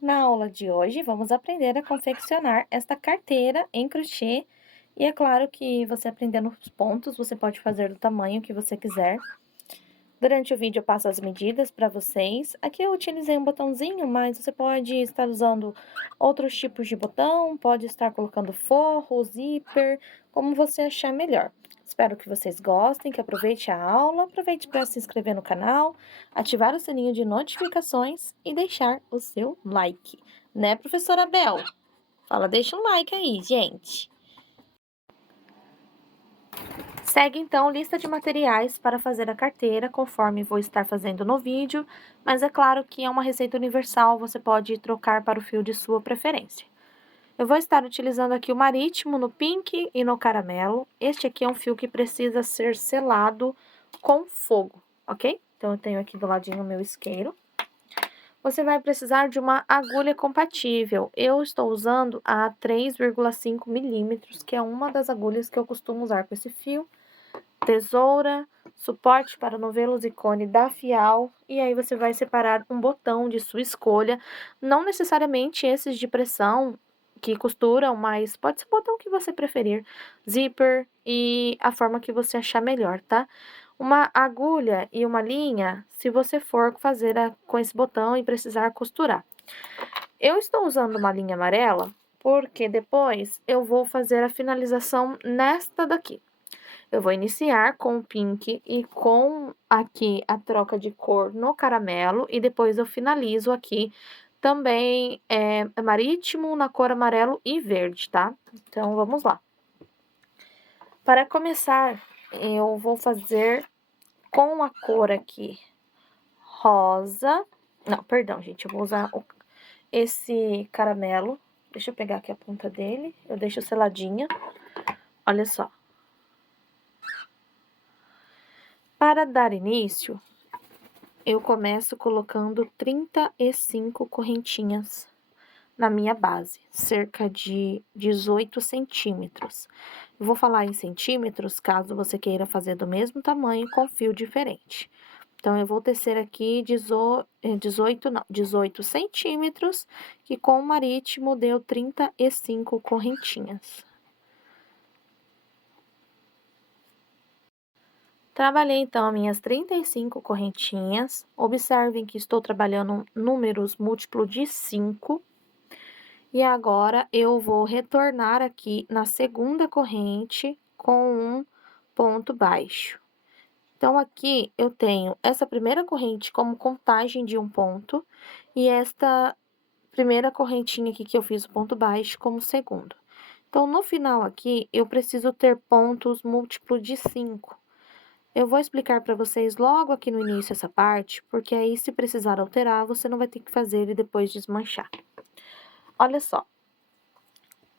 Na aula de hoje, vamos aprender a confeccionar esta carteira em crochê. E é claro que você aprendendo os pontos, você pode fazer do tamanho que você quiser. Durante o vídeo eu passo as medidas para vocês. Aqui eu utilizei um botãozinho, mas você pode estar usando outros tipos de botão, pode estar colocando forro, zíper, como você achar melhor. Espero que vocês gostem, que aproveite a aula, aproveite para se inscrever no canal, ativar o sininho de notificações e deixar o seu like. Né, professora Bel? Fala, deixa um like aí, gente. Segue então lista de materiais para fazer a carteira, conforme vou estar fazendo no vídeo, mas é claro que é uma receita universal, você pode trocar para o fio de sua preferência. Eu vou estar utilizando aqui o marítimo no pink e no caramelo. Este aqui é um fio que precisa ser selado com fogo, ok? Então, eu tenho aqui do ladinho o meu isqueiro. Você vai precisar de uma agulha compatível. Eu estou usando a 3,5 milímetros, que é uma das agulhas que eu costumo usar com esse fio. Tesoura, suporte para novelos e cone da Fial, e aí você vai separar um botão de sua escolha, não necessariamente esses de pressão que costuram, mas pode ser o botão que você preferir, zíper e a forma que você achar melhor, tá? Uma agulha e uma linha, se você for fazer com esse botão e precisar costurar. Eu estou usando uma linha amarela porque depois eu vou fazer a finalização nesta daqui. Eu vou iniciar com o pink e com aqui a troca de cor no caramelo e depois eu finalizo aqui também marítimo na cor amarelo e verde, tá? Então, vamos lá. Para começar, eu vou fazer com a cor aqui rosa. Não, perdão, gente, eu vou usar esse caramelo. Deixa eu pegar aqui a ponta dele, eu deixo seladinha. Olha só. Para dar início, eu começo colocando 35 correntinhas na minha base, cerca de 18 centímetros. Eu vou falar em centímetros, caso você queira fazer do mesmo tamanho com fio diferente. Então, eu vou tecer aqui 18 centímetros, que com o marítimo deu 35 correntinhas. Trabalhei, então, minhas 35 correntinhas. Observem que estou trabalhando números múltiplos de 5. E agora, eu vou retornar aqui na segunda corrente com um ponto baixo. Então, aqui eu tenho essa primeira corrente como contagem de um ponto e esta primeira correntinha aqui que eu fiz o ponto baixo como segundo. Então, no final aqui, eu preciso ter pontos múltiplos de 5. Eu vou explicar para vocês logo aqui no início essa parte, porque aí se precisar alterar, você não vai ter que fazer e depois desmanchar. Olha só.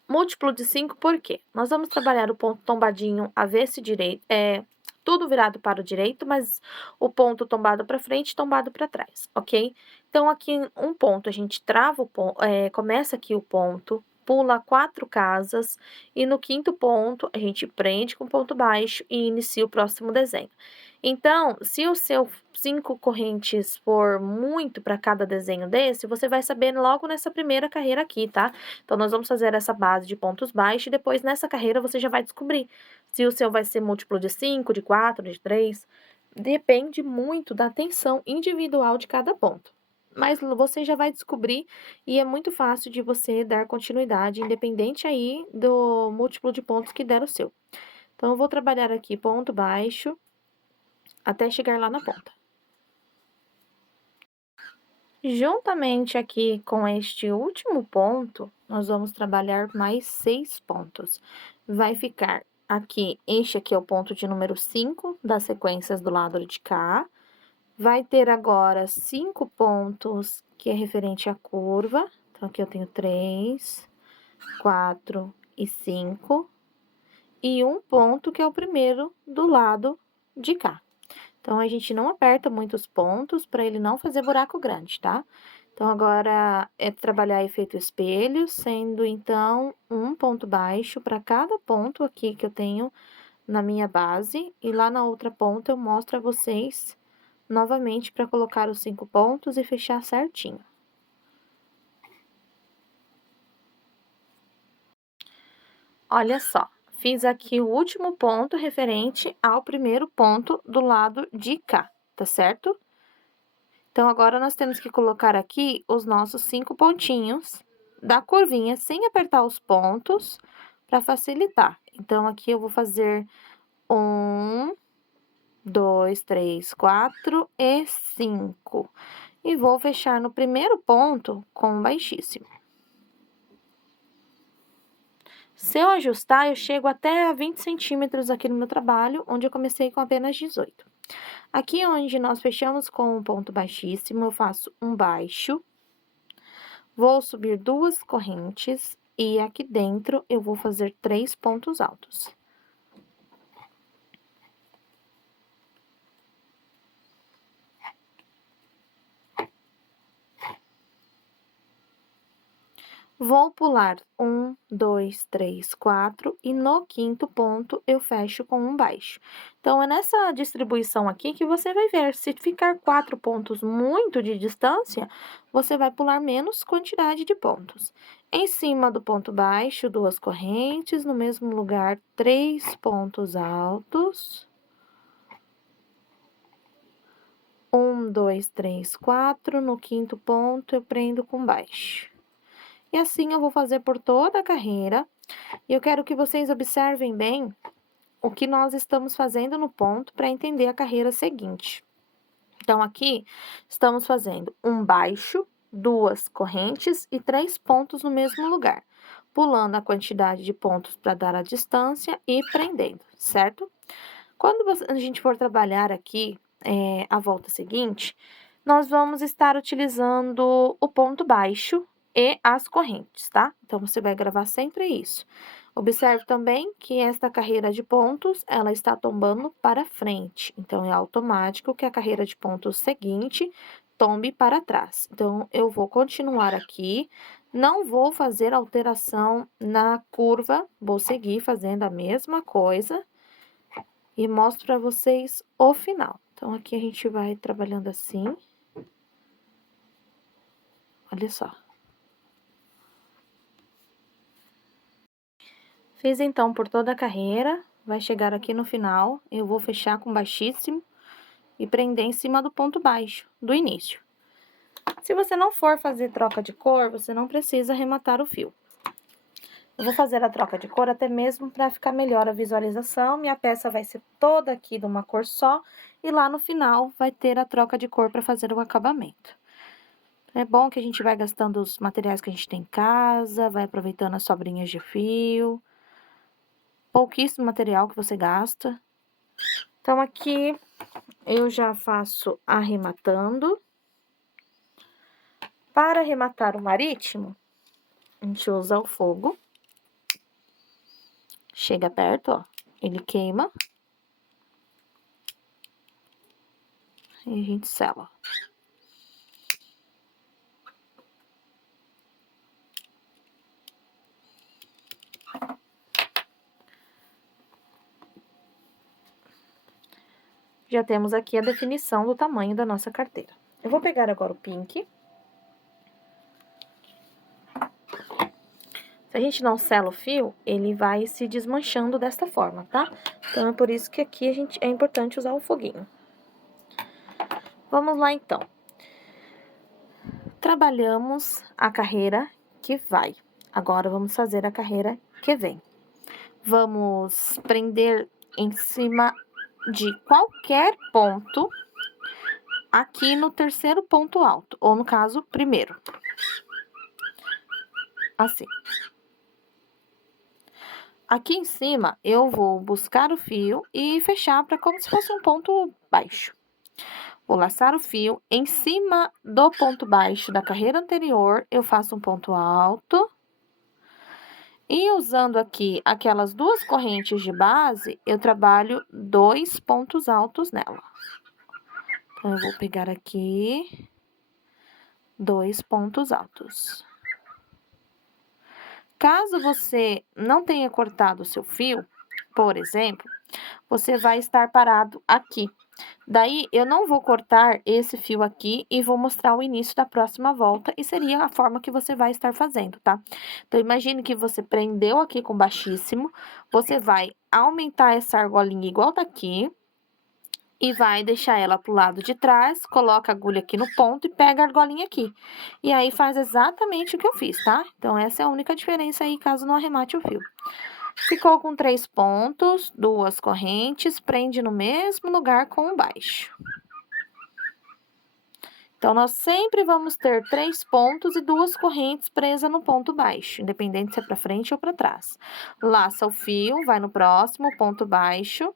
Múltiplo de 5, por quê? Nós vamos trabalhar o ponto tombadinho avesso e direito, tudo virado para o direito, mas o ponto tombado para frente e tombado para trás, ok? Então, aqui um ponto, a gente trava o ponto, começa aqui o ponto, pula 4 casas, e no quinto ponto, a gente prende com ponto baixo e inicia o próximo desenho. Então, se o seu 5 correntes for muito para cada desenho desse, você vai saber logo nessa primeira carreira aqui, tá? Então, nós vamos fazer essa base de pontos baixos e depois nessa carreira você já vai descobrir se o seu vai ser múltiplo de 5, de 4, de 3. Depende muito da atenção individual de cada ponto. Mas você já vai descobrir e é muito fácil de você dar continuidade, independente aí do múltiplo de pontos que der o seu. Então, eu vou trabalhar aqui ponto baixo até chegar lá na ponta. Juntamente aqui com este último ponto, nós vamos trabalhar mais 6 pontos. Vai ficar aqui, este aqui é o ponto de número 5 das sequências do lado de cá. Vai ter agora 5 pontos que é referente à curva. Então, aqui eu tenho 3, 4 e 5. E um ponto que é o primeiro do lado de cá. Então, a gente não aperta muitos pontos para ele não fazer buraco grande, tá? Então, agora é trabalhar efeito espelho, sendo então um ponto baixo para cada ponto aqui que eu tenho na minha base. E lá na outra ponta eu mostro a vocês novamente para colocar os 5 pontos e fechar certinho. Olha só, fiz aqui o último ponto referente ao primeiro ponto do lado de cá, tá certo? Então, agora nós temos que colocar aqui os nossos 5 pontinhos da curvinha, sem apertar os pontos, para facilitar. Então, aqui eu vou fazer 1, 2, 3, 4 e 5. E vou fechar no primeiro ponto com um baixíssimo. Se eu ajustar, eu chego até a 20 centímetros aqui no meu trabalho, onde eu comecei com apenas 18. Aqui onde nós fechamos com um ponto baixíssimo, eu faço um baixo, vou subir 2 correntes e aqui dentro eu vou fazer 3 pontos altos. Vou pular 1, 2, 3, 4 e no quinto ponto eu fecho com um baixo. Então, é nessa distribuição aqui que você vai ver, se ficar 4 pontos muito de distância, você vai pular menos quantidade de pontos. Em cima do ponto baixo, 2 correntes, no mesmo lugar, 3 pontos altos. 1, 2, 3, 4, no quinto ponto eu prendo com baixo. E assim eu vou fazer por toda a carreira. E eu quero que vocês observem bem o que nós estamos fazendo no ponto para entender a carreira seguinte. Então, aqui estamos fazendo um baixo, 2 correntes e 3 pontos no mesmo lugar, pulando a quantidade de pontos para dar a distância e prendendo, certo? Quando a gente for trabalhar aqui a volta seguinte, nós vamos estar utilizando o ponto baixo e as correntes, tá? Então, você vai gravar sempre isso. Observe também que esta carreira de pontos, ela está tombando para frente. Então, é automático que a carreira de pontos seguinte tombe para trás. Então, eu vou continuar aqui, não vou fazer alteração na curva, vou seguir fazendo a mesma coisa e mostro para vocês o final. Então, aqui a gente vai trabalhando assim. Olha só. Fiz então por toda a carreira, vai chegar aqui no final, eu vou fechar com baixíssimo e prender em cima do ponto baixo do início. Se você não for fazer troca de cor, você não precisa arrematar o fio. Eu vou fazer a troca de cor até mesmo para ficar melhor a visualização. Minha peça vai ser toda aqui de uma cor só e lá no final vai ter a troca de cor para fazer o acabamento. É bom que a gente vai gastando os materiais que a gente tem em casa, vai aproveitando as sobrinhas de fio. Pouquíssimo material que você gasta. Então, aqui eu já faço arrematando. Para arrematar o marítimo, a gente usa o fogo. Chega perto, ó, ele queima. E a gente sela. Já temos aqui a definição do tamanho da nossa carteira. Eu vou pegar agora o pink. Se a gente não sela o fio, ele vai se desmanchando desta forma, tá? Então, é por isso que aqui é importante usar o foguinho. Vamos lá, então. Trabalhamos a carreira que vai. Agora, vamos fazer a carreira que vem. Vamos prender em cima de qualquer ponto aqui no terceiro ponto alto, ou no caso, primeiro. Assim. Aqui em cima, eu vou buscar o fio e fechar para como se fosse um ponto baixo. Vou laçar o fio em cima do ponto baixo da carreira anterior, eu faço um ponto alto. E usando aqui aquelas 2 correntes de base, eu trabalho 2 pontos altos nela. Então, eu vou pegar aqui 2 pontos altos. Caso você não tenha cortado o seu fio, por exemplo, você vai estar parado aqui. Daí, eu não vou cortar esse fio aqui e vou mostrar o início da próxima volta, e seria a forma que você vai estar fazendo, tá? Então, imagine que você prendeu aqui com baixíssimo, você vai aumentar essa argolinha igual daqui, e vai deixar ela pro lado de trás, coloca a agulha aqui no ponto e pega a argolinha aqui. E aí, faz exatamente o que eu fiz, tá? Então, essa é a única diferença aí, caso não arremate o fio. Ficou com 3 pontos, 2 correntes, prende no mesmo lugar com o baixo. Então, nós sempre vamos ter 3 pontos e 2 correntes presas no ponto baixo, independente se é para frente ou para trás. Laça o fio, vai no próximo ponto baixo,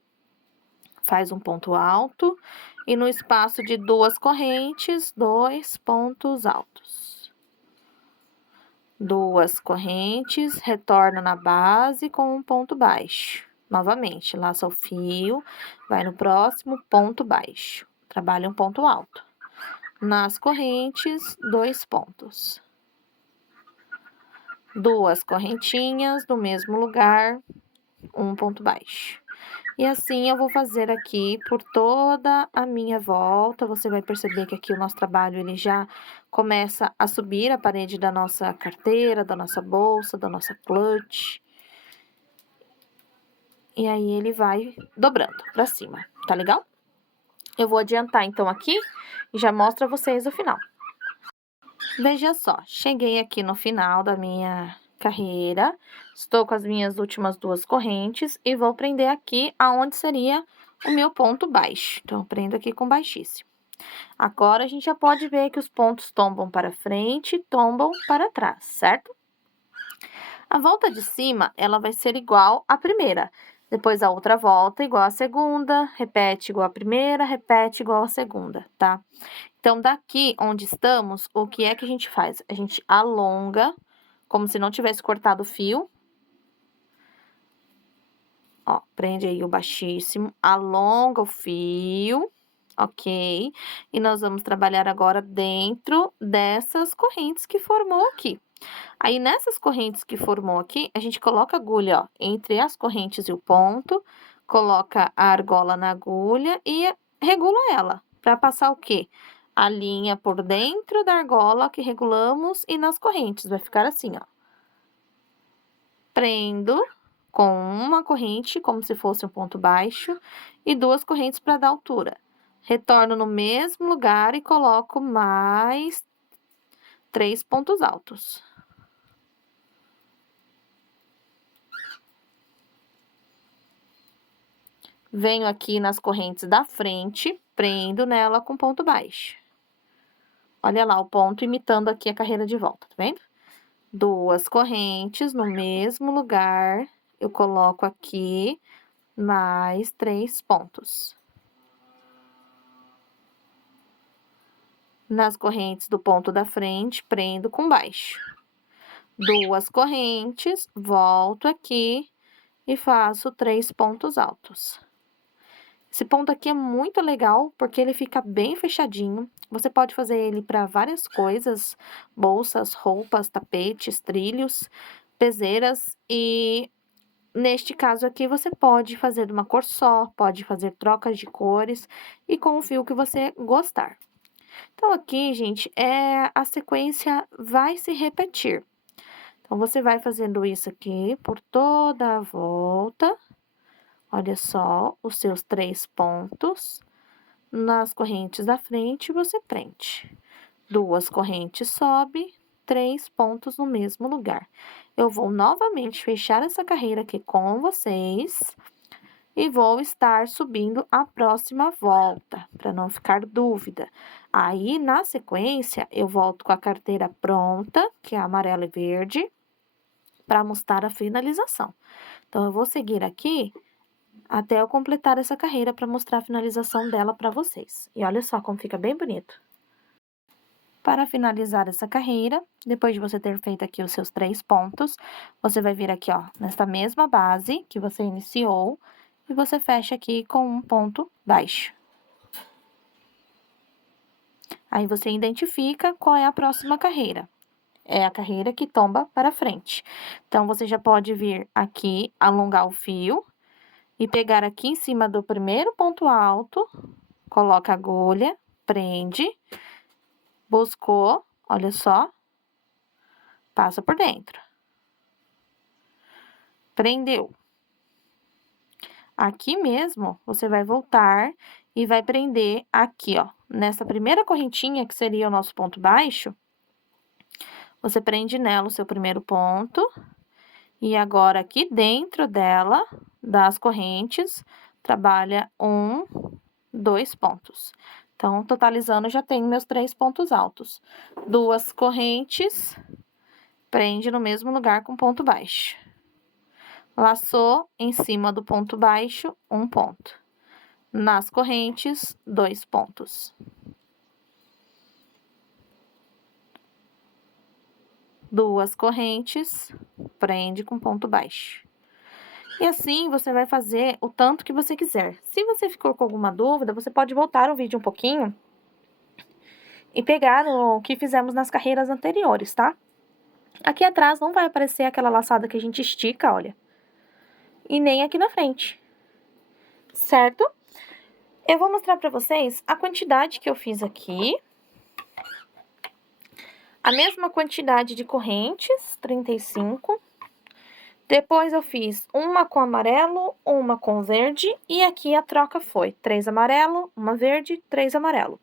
faz um ponto alto, e no espaço de 2 correntes, 2 pontos altos. 2 correntes, retorna na base com um ponto baixo. Novamente, laça o fio, vai no próximo ponto baixo, trabalha um ponto alto. Nas correntes, 2 pontos. 2 correntinhas no mesmo lugar, um ponto baixo. E assim eu vou fazer aqui por toda a minha volta. Você vai perceber que aqui o nosso trabalho, ele já começa a subir a parede da nossa carteira, da nossa bolsa, da nossa clutch. E aí, ele vai dobrando pra cima, tá legal? Eu vou adiantar, então, aqui e já mostro a vocês o final. Veja só, cheguei aqui no final da minha carreira, estou com as minhas últimas 2 correntes e vou prender aqui aonde seria o meu ponto baixo. Então, eu prendo aqui com baixíssimo. Agora, a gente já pode ver que os pontos tombam para frente e tombam para trás, certo? A volta de cima, ela vai ser igual à primeira. Depois, a outra volta igual à segunda, repete igual à primeira, repete igual à segunda, tá? Então, daqui onde estamos, o que é que a gente faz? A gente alonga, como se não tivesse cortado o fio. Ó, prende aí o baixíssimo, alonga o fio, ok? E nós vamos trabalhar agora dentro dessas correntes que formou aqui. Aí, nessas correntes que formou aqui, a gente coloca a agulha, ó, entre as correntes e o ponto, coloca a argola na agulha e regula ela, para passar o quê? A linha por dentro da argola que regulamos e nas correntes, vai ficar assim, ó. Prendo com uma corrente, como se fosse um ponto baixo, e 2 correntes para dar altura. Retorno no mesmo lugar e coloco mais 3 pontos altos. Venho aqui nas correntes da frente, prendo nela com ponto baixo. Olha lá o ponto imitando aqui a carreira de volta, tá vendo? 2 correntes no mesmo lugar, eu coloco aqui mais 3 pontos. Nas correntes do ponto da frente, prendo com baixo. 2 correntes, volto aqui e faço 3 pontos altos. Esse ponto aqui é muito legal, porque ele fica bem fechadinho. Você pode fazer ele para várias coisas, bolsas, roupas, tapetes, trilhos, peseiras. E neste caso aqui, você pode fazer de uma cor só, pode fazer trocas de cores e com o fio que você gostar. Então, aqui, gente, a sequência vai se repetir. Então, você vai fazendo isso aqui por toda a volta. Olha só, os seus 3 pontos. Nas correntes da frente, você prende. 2 correntes sobe, 3 pontos no mesmo lugar. Eu vou novamente fechar essa carreira aqui com vocês e vou estar subindo a próxima volta, para não ficar dúvida. Aí, na sequência, eu volto com a carteira pronta, que é amarela e verde, para mostrar a finalização. Então, eu vou seguir aqui até eu completar essa carreira para mostrar a finalização dela para vocês. E olha só como fica bem bonito. Para finalizar essa carreira, depois de você ter feito aqui os seus 3 pontos, você vai vir aqui, ó, nesta mesma base que você iniciou, e você fecha aqui com um ponto baixo. Aí, você identifica qual é a próxima carreira. É a carreira que tomba para frente. Então, você já pode vir aqui, alongar o fio, e pegar aqui em cima do primeiro ponto alto, coloca a agulha, prende, buscou, olha só, passa por dentro. Prendeu. Aqui mesmo, você vai voltar e vai prender aqui, ó, nessa primeira correntinha, que seria o nosso ponto baixo, você prende nela o seu primeiro ponto, e agora aqui dentro dela, das correntes, trabalha 1, 2 pontos. Então, totalizando, já tenho meus 3 pontos altos. 2 correntes, prende no mesmo lugar com ponto baixo. Laçou em cima do ponto baixo, 1 ponto. Nas correntes, 2 pontos. 2 correntes, prende com ponto baixo. E assim, você vai fazer o tanto que você quiser. Se você ficou com alguma dúvida, você pode voltar o vídeo um pouquinho e pegar o que fizemos nas carreiras anteriores, tá? Aqui atrás não vai aparecer aquela laçada que a gente estica, olha. E nem aqui na frente, certo? Eu vou mostrar pra vocês a quantidade que eu fiz aqui. A mesma quantidade de correntes, 35. Depois eu fiz uma com amarelo, uma com verde. E aqui a troca foi 3 amarelo, uma verde, 3 amarelo.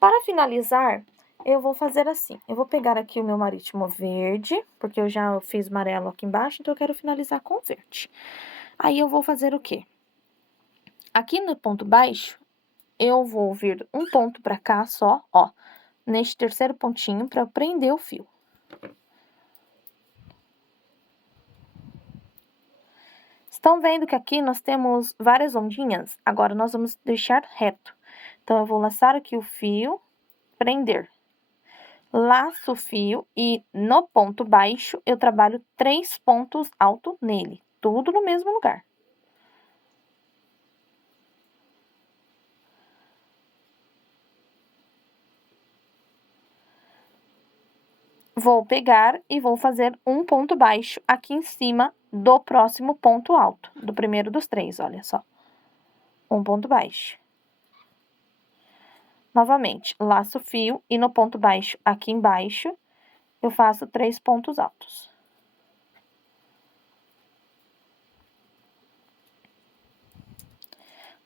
Para finalizar, eu vou fazer assim. Eu vou pegar aqui o meu marítimo verde, porque eu já fiz amarelo aqui embaixo, então eu quero finalizar com verde. Aí eu vou fazer o quê? Aqui no ponto baixo, eu vou vir um ponto pra cá só, ó, neste terceiro pontinho, pra prender o fio. Estão vendo que aqui nós temos várias ondinhas? Agora, nós vamos deixar reto. Então, eu vou laçar aqui o fio, prender. Laço o fio e no ponto baixo, eu trabalho 3 pontos altos nele. Tudo no mesmo lugar. Vou pegar e vou fazer um ponto baixo aqui em cima do próximo ponto alto, do primeiro dos 3, olha só. Um ponto baixo. Novamente, laço o fio e no ponto baixo aqui embaixo, eu faço 3 pontos altos.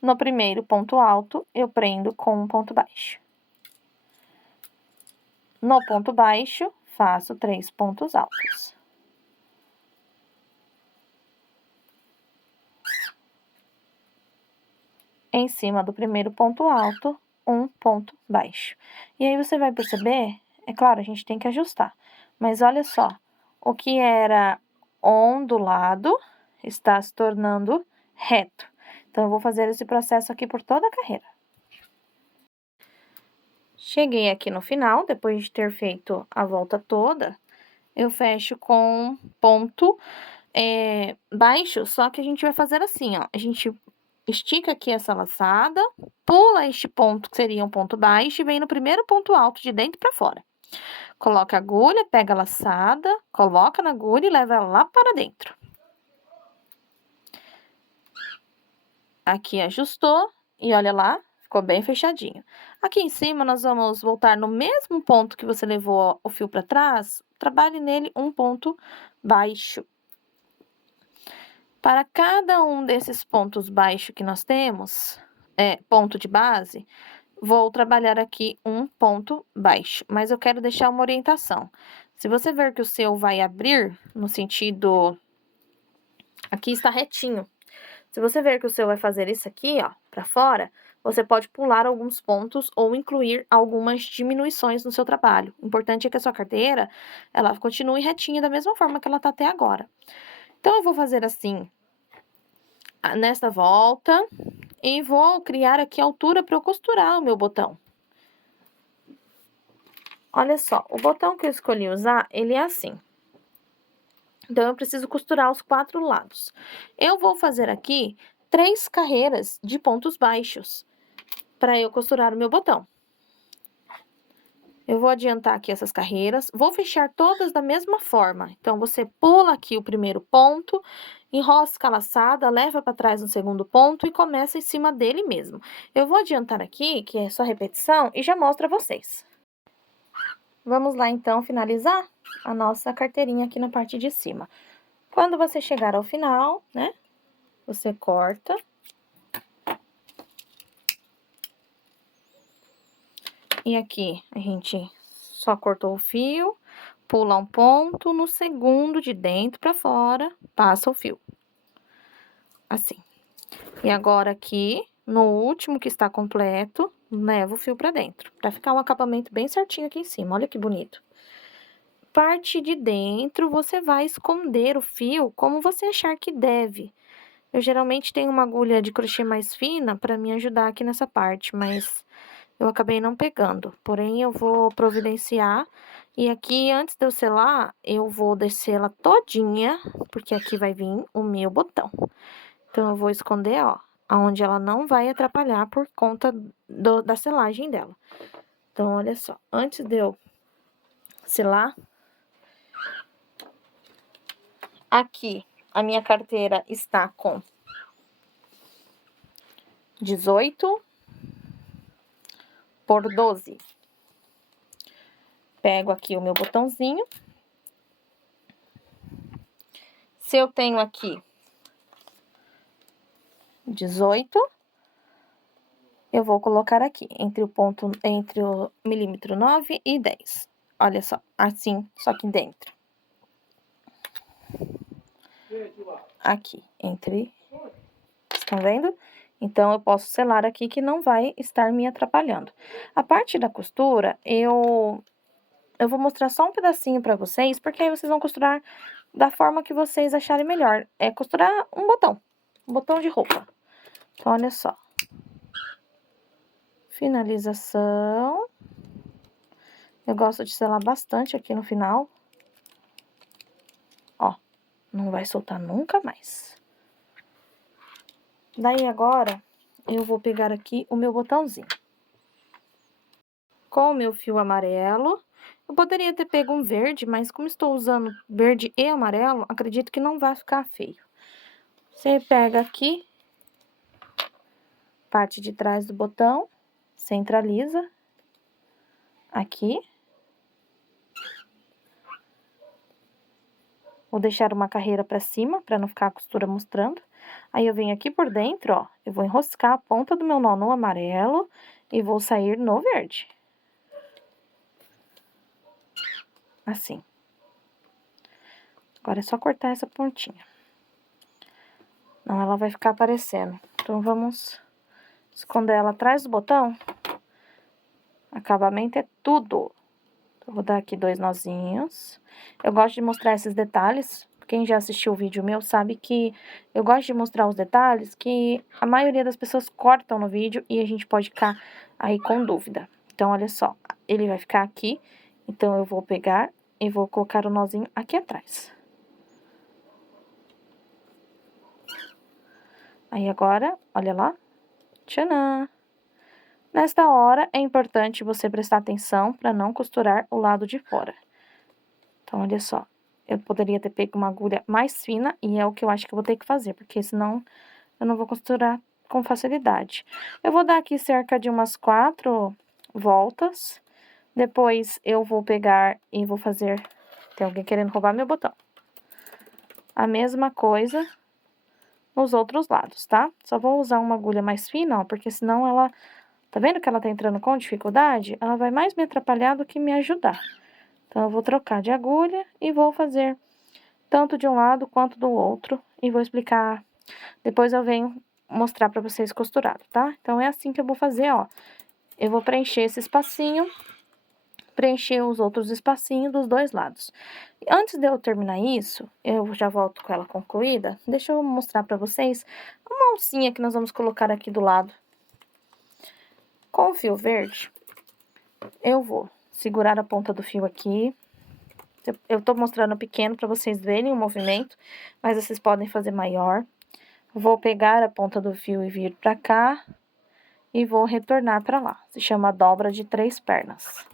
No primeiro ponto alto, eu prendo com um ponto baixo. No ponto baixo, faço 3 pontos altos. Em cima do primeiro ponto alto, um ponto baixo. E aí, você vai perceber, é claro, a gente tem que ajustar, mas olha só, o que era ondulado está se tornando reto. Então, eu vou fazer esse processo aqui por toda a carreira. Cheguei aqui no final, depois de ter feito a volta toda, eu fecho com ponto baixo, só que a gente vai fazer assim, ó, a gente estica aqui essa laçada, pula este ponto, que seria um ponto baixo, e vem no primeiro ponto alto, de dentro pra fora. Coloca a agulha, pega a laçada, coloca na agulha e leva ela lá para dentro. Aqui ajustou, e olha lá, ficou bem fechadinho. Aqui em cima, nós vamos voltar no mesmo ponto que você levou o fio pra trás, trabalhe nele um ponto baixo. Para cada um desses pontos baixos que nós temos, ponto de base, vou trabalhar aqui um ponto baixo, mas eu quero deixar uma orientação. Se você ver que o seu vai abrir, no sentido... Aqui está retinho. Se você ver que o seu vai fazer isso aqui, ó, pra fora, você pode pular alguns pontos ou incluir algumas diminuições no seu trabalho. O importante é que a sua carteira, ela continue retinha da mesma forma que ela tá até agora. Então, eu vou fazer assim, nesta volta, e vou criar aqui a altura para eu costurar o meu botão. Olha só, o botão que eu escolhi usar, ele é assim. Então, eu preciso costurar os 4 lados. Eu vou fazer aqui 3 carreiras de pontos baixos para eu costurar o meu botão. Eu vou adiantar aqui essas carreiras, vou fechar todas da mesma forma. Então, você pula aqui o primeiro ponto, enrosca a laçada, leva para trás no segundo ponto e começa em cima dele mesmo. Eu vou adiantar aqui, que é só repetição, e já mostro a vocês. Vamos lá, então, finalizar a nossa carteirinha aqui na parte de cima. Quando você chegar ao final, né, você corta. E aqui, a gente só cortou o fio, pula um ponto, no segundo de dentro pra fora, passa o fio. Assim. E agora aqui, no último que está completo, leva o fio pra dentro, pra ficar um acabamento bem certinho aqui em cima, olha que bonito. Parte de dentro, você vai esconder o fio como você achar que deve. Eu geralmente tenho uma agulha de crochê mais fina pra me ajudar aqui nessa parte, mas eu acabei não pegando, porém eu vou providenciar. E aqui, antes de eu selar, eu vou descê-la todinha, porque aqui vai vir o meu botão. Então, eu vou esconder, ó, aonde ela não vai atrapalhar por conta da selagem dela. Então, olha só, antes de eu selar, aqui a minha carteira está com 18 por 12. Pego aqui o meu botãozinho. Se eu tenho aqui 18, eu vou colocar aqui, entre o milímetro 9 e 10. Olha só, assim, só que dentro. Aqui, estão vendo? Então, eu posso selar aqui que não vai estar me atrapalhando. A parte da costura, eu vou mostrar só um pedacinho pra vocês, porque aí vocês vão costurar da forma que vocês acharem melhor. É costurar um botão de roupa. Então, olha só. Finalização. Eu gosto de selar bastante aqui no final. Ó, não vai soltar nunca mais. Daí, agora, eu vou pegar aqui o meu botãozinho. Com o meu fio amarelo, eu poderia ter pego um verde, mas como estou usando verde e amarelo, acredito que não vai ficar feio. Você pega aqui, parte de trás do botão, centraliza, aqui. Vou deixar uma carreira pra cima, pra não ficar a costura mostrando. Aí, eu venho aqui por dentro, ó, eu vou enroscar a ponta do meu nó no amarelo e vou sair no verde. Assim. Agora, é só cortar essa pontinha. Não, ela vai ficar aparecendo. Então, vamos esconder ela atrás do botão. Acabamento é tudo. Eu vou dar aqui 2 nozinhos. Eu gosto de mostrar esses detalhes. Quem já assistiu o vídeo meu sabe que eu gosto de mostrar os detalhes que a maioria das pessoas cortam no vídeo e a gente pode ficar aí com dúvida. Então, olha só, ele vai ficar aqui. Então, eu vou pegar e vou colocar o nozinho aqui atrás. Aí, agora, olha lá. Tchanã! Nesta hora, é importante você prestar atenção para não costurar o lado de fora. Então, olha só. Eu poderia ter pego uma agulha mais fina e é o que eu acho que eu vou ter que fazer, porque senão eu não vou costurar com facilidade. Eu vou dar aqui cerca de umas 4 voltas. Depois, eu vou pegar e vou fazer... Tem alguém querendo roubar meu botão. A mesma coisa nos outros lados, tá? Só vou usar uma agulha mais fina, ó, porque senão ela... Tá vendo que ela tá entrando com dificuldade? Ela vai mais me atrapalhar do que me ajudar. Então, eu vou trocar de agulha e vou fazer tanto de um lado quanto do outro. E vou explicar, depois eu venho mostrar pra vocês costurado, tá? Então, é assim que eu vou fazer, ó. Eu vou preencher esse espacinho, preencher os outros espacinhos dos dois lados. Antes de eu terminar isso, eu já volto com ela concluída. Deixa eu mostrar pra vocês uma alcinha que nós vamos colocar aqui do lado. Com o fio verde, eu vou segurar a ponta do fio aqui. Eu tô mostrando pequeno pra vocês verem o movimento, mas vocês podem fazer maior. Vou pegar a ponta do fio e vir pra cá e vou retornar pra lá. Se chama dobra de 3 pernas.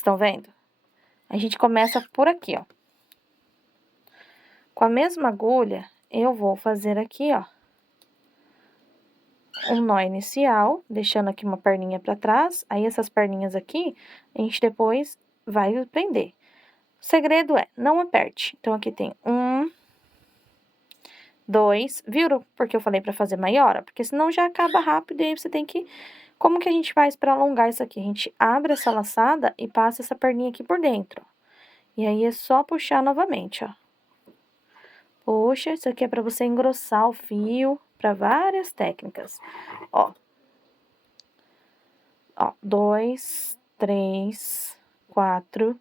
Estão vendo? A gente começa por aqui, ó. Com a mesma agulha, eu vou fazer aqui, ó, um nó inicial, deixando aqui uma perninha pra trás. Aí, essas perninhas aqui, a gente depois vai prender. O segredo é, não aperte. Então, aqui tem 1, 2, viram porque eu falei pra fazer maior? Porque senão já acaba rápido e aí você tem que... Como que a gente faz pra alongar isso aqui? A gente abre essa laçada e passa essa perninha aqui por dentro. E aí, é só puxar novamente, ó. Puxa, isso aqui é pra você engrossar o fio pra várias técnicas. Ó. Ó, 2, 3, 4,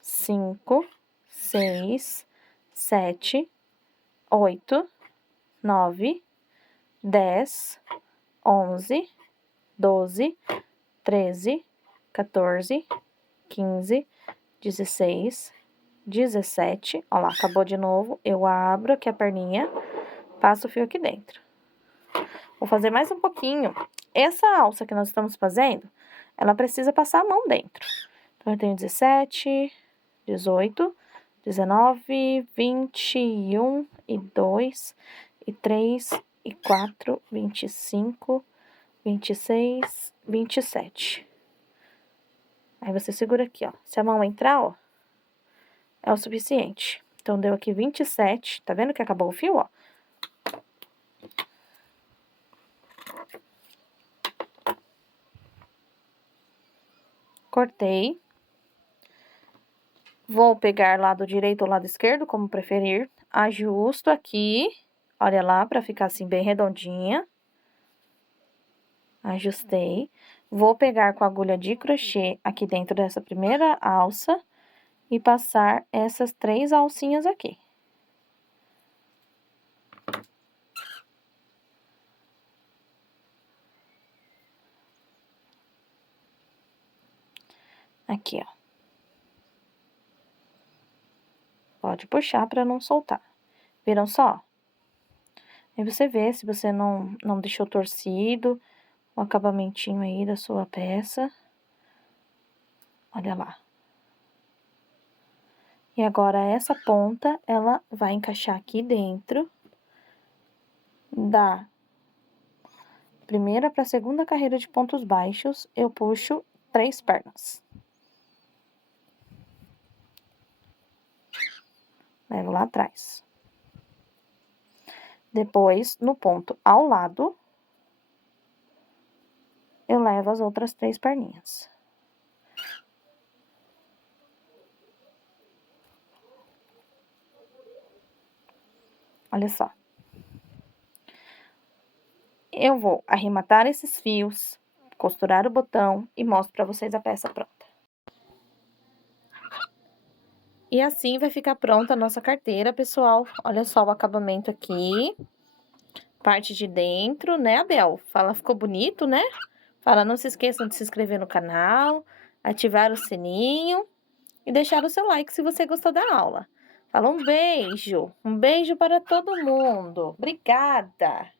5, 6, 7, 8, 9, 10, 11, 12, 13, 14, 15, 16, 17. Ó lá, acabou de novo. Eu abro aqui a perninha, passo o fio aqui dentro. Vou fazer mais um pouquinho. Essa alça que nós estamos fazendo, ela precisa passar a mão dentro. Então, eu tenho 17, 18, 19, 21, e 2, e 3, e 4, 25, 26, 27. Aí, você segura aqui, ó. Se a mão entrar, ó, é o suficiente. Então, deu aqui 27. Tá vendo que acabou o fio, ó? Cortei. Vou pegar lado direito ou lado esquerdo, como preferir. Ajusto aqui, olha lá, pra ficar assim bem redondinha. Ajustei. Vou pegar com a agulha de crochê aqui dentro dessa primeira alça e passar essas 3 alcinhas aqui. Aqui, ó. Pode puxar pra não soltar. Viram só? Aí você vê se você não deixou torcido o acabamentinho aí da sua peça. Olha lá. E agora, essa ponta, ela vai encaixar aqui dentro da primeira para a segunda carreira de pontos baixos, eu puxo 3 pernas. Levo lá atrás. Depois, no ponto ao lado, eu levo as outras 3 perninhas. Olha só. Eu vou arrematar esses fios, costurar o botão e mostro pra vocês a peça pronta. E assim vai ficar pronta a nossa carteira, pessoal. Olha só o acabamento aqui. Parte de dentro, né, Abel? Fala, ficou bonito, né? Fala, não se esqueçam de se inscrever no canal, ativar o sininho e deixar o seu like se você gostou da aula. Fala, um beijo para todo mundo. Obrigada!